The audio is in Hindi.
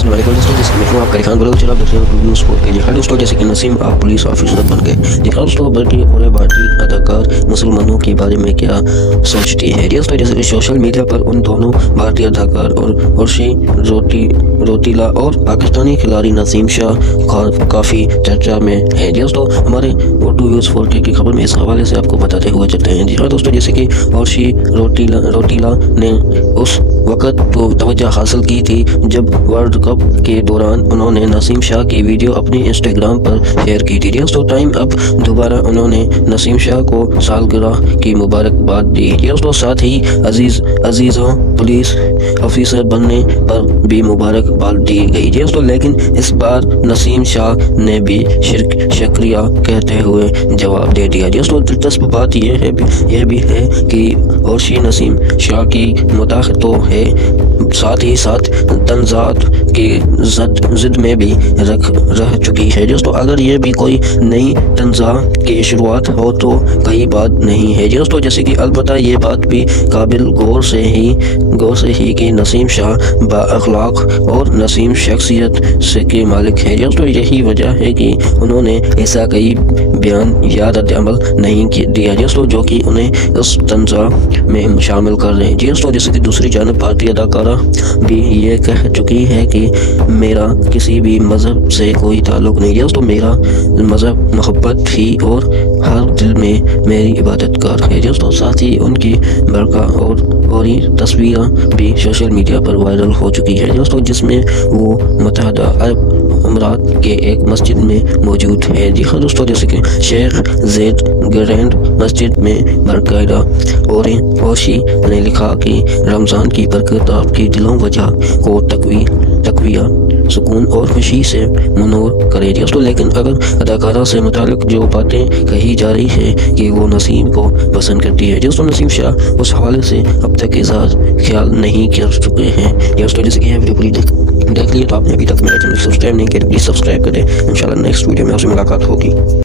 अस्सलाम वालेकुम दोस्तों, जैसे मैं हूं आपका खान बोला चला न्यूज़ स्पोर्ट के लिए। हाँ दोस्तों, जैसे कि नसीम आप पुलिस ऑफिसर बन गए। देखा दोस्तों, बल्कि और भारतीय अदाकार मुसलमानों के बारे में क्या सोचती है। दोस्तों, जैसे कि सोशल मीडिया पर उन दोनों भारतीय अदाकार और अर्शी रोटीला और पाकिस्तानी खिलाड़ी नसीम शाह काफ़ी चर्चा में है। दोस्तों, हमारे उर्दू न्यूज़ 4K की खबर में इस हवाले से आपको बताते हुए चलते हैं। जी हाँ दोस्तों, जैसे कि अर्शी रोटीला ने उस वक़्त तो तवज्जो हासिल की थी जब वर्ल्ड कप के दौरान उन्होंने नसीम शाह की वीडियो अपने इंस्टाग्राम पर शेयर की थी। दोस्तों, टाइम अब दोबारा उन्होंने नसीम शाह को सालगिरह की मुबारकबाद दी। दोस्तों, साथ ही अजीज़ों पुलिस ऑफिसर बनने पर भी मुबारकबाद दी गई। दोस्तों, लेकिन इस बार नसीम शाह ने भी शुक्रिया कहते हुए जवाब दे दिया। दोस्तों, दिलचस्प बात यह भी है कि अर्शी नसीम शाह की मुदाख तो है, साथ ही साथ तंजात की जिद में भी रह चुकी है। दोस्तों, अगर ये भी कोई नई तंजा की शुरुआत हो तो कई बात नहीं है। दोस्तों, जैसे कि अलबत्ता ये बात भी काबिल गौर से ही कि नसीम शाह बाअखलाक और नसीम शख्सियत से के मालिक है। दोस्तों, यही वजह है कि उन्होंने ऐसा कई बयान या रद्द-ए-अमल नहीं दिया दोस्तों, जो कि उन्हें उस तंजा में शामिल कर रहे हैं। दोस्तों, जैसे कि दूसरी जानब भारतीय अदाकारा भी ये कह चुकी है कि मेरा किसी भी मज़हब से कोई ताल्लुक़ नहीं। दोस्तों, मेरा मज़हब मोहब्बत ही और हर दिल में मेरी इबादतगार है। दोस्तों, साथ ही उनकी बरका और तस्वीरें भी सोशल मीडिया पर वायरल हो चुकी है दोस्तों, जिसमें वो मुत्तहदा अरब अमीरात के एक मस्जिद में मौजूद है। जी हाँ दोस्तों, जैसे कि शेख ज़ैद ग्रैंड मस्जिद में बाकायदा और अर्शी ने लिखा कि रमज़ान की बरकत आपकी दिलों वजह को तकविया सुकून और खुशी से मनूर करे। दोस्तों, लेकिन अगर अदाकारा से मुताल्लिक जो बातें कही जा रही है कि वो नसीम को पसंद करती है। दोस्तों, नसीम शाह उस हवाले से अब तक इज़हार ख्याल नहीं कर चुके हैं। दोस्तों, जैसे कि वीडियो पूरी देख लिए तो आपने अभी तक मेरा चैनल सब्सक्राइब नहीं किया, प्लीज़ सब्सक्राइब करें। इंशाल्लाह नेक्स्ट वीडियो में आपसे मुलाकात होगी।